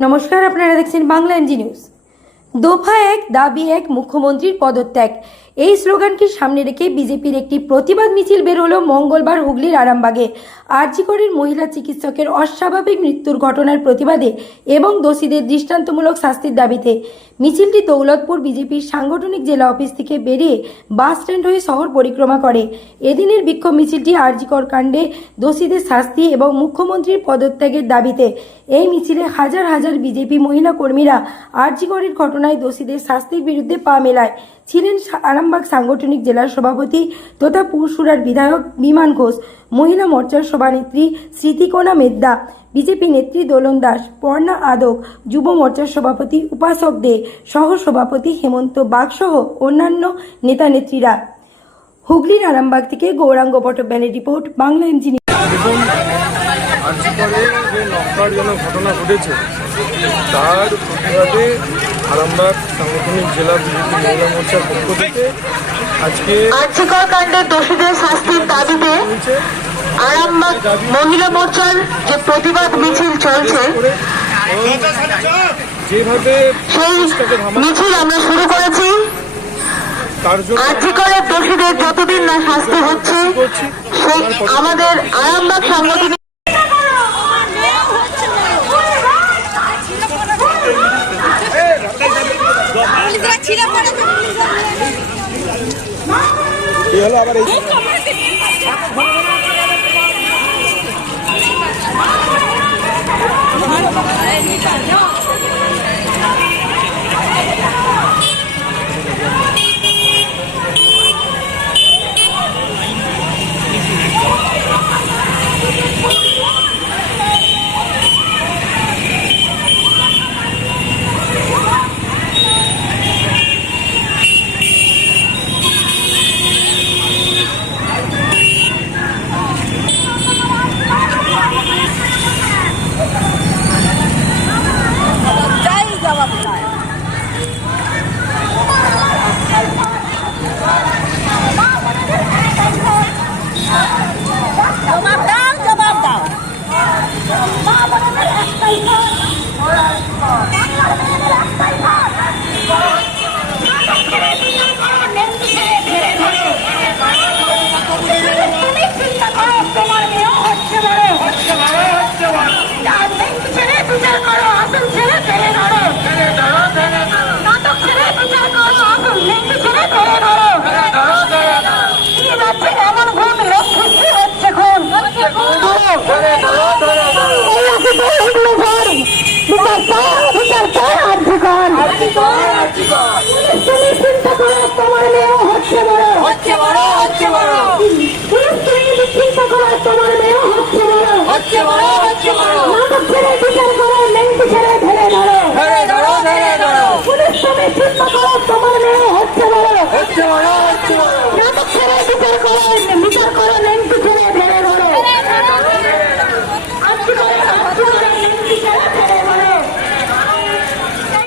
নমস্কার, আপনারা দেখছেন বাংলা এমজি নিউজ। দফা এক, দাবি এক, মুখ্যমন্ত্রীর পদত্যাগ, এই স্লোগানকে সামনে রেখে বিজেপির একটি প্রতিবাদ মিছিল বের হলো মঙ্গলবার হুগলির আরামবাগে। আরজি করের মহিলা চিকিৎসকের অস্বাভাবিক মৃত্যুর ঘটনার প্রতিবাদে এবং দোষীদের দৃষ্টান্তমূলক শাস্তির দাবিতে মিছিলটি দৌলতপুর বিজেপির সাংগঠনিক জেলা অফিস থেকে বেরিয়ে বাস স্ট্যান্ড হয়ে শহর পরিক্রমা করে। এদিনের বিক্ষোভ মিছিলটি আরজি কর কাণ্ডে দোষীদের শাস্তি এবং মুখ্যমন্ত্রীর পদত্যাগের দাবিতে। এই মিছিলে হাজার হাজার বিজেপি মহিলা কর্মীরা আরজি করের ঘটনায় দোষীদের শাস্তির বিরুদ্ধে পা মেলায়। ছিলেন আরামবাগ সাংগঠনিক জেলার সভাপতি তথা পুরসুরার বিধায়ক বিমান ঘোষ, মহিলা মোর্চার সভানেত্রী স্মৃতিকোনা মেদ্দা, বিজেপি নেত্রী দোলন দাস, পর্ণা আদক, যুব মোর্চার সভাপতি উপাসক দে, সহ সভাপতি হেমন্ত বাগ সহ অন্যান্য নেতা নেত্রীরা। হুগলির আরামবাগ থেকে গৌরাঙ্গ পট্টনায়কের রিপোর্ট, বাংলা এমজি নিউজ। যে নক্কারজনক ঘটনা ঘটেছে তার প্রতিবাদে আরামবাগ সাংগঠনিক জেলা বিজেপি মহিলা মোর্চার পক্ষ থেকে আজকে আর্যিকর কাণ্ডের দোষীদের শাস্তির দাবিতে আরামবাগ মহিলা মোর্চার যে প্রতিবাদ মিছিল চলছে, যেভাবে সেই মিছিল আমরা শুরু করেছি। আর্যিকরের দোষীদের যতদিন না শাস্তি হচ্ছে, সেই আমাদের আরামবাগ সাংগঠনিক আবার এই চিন্তা করো।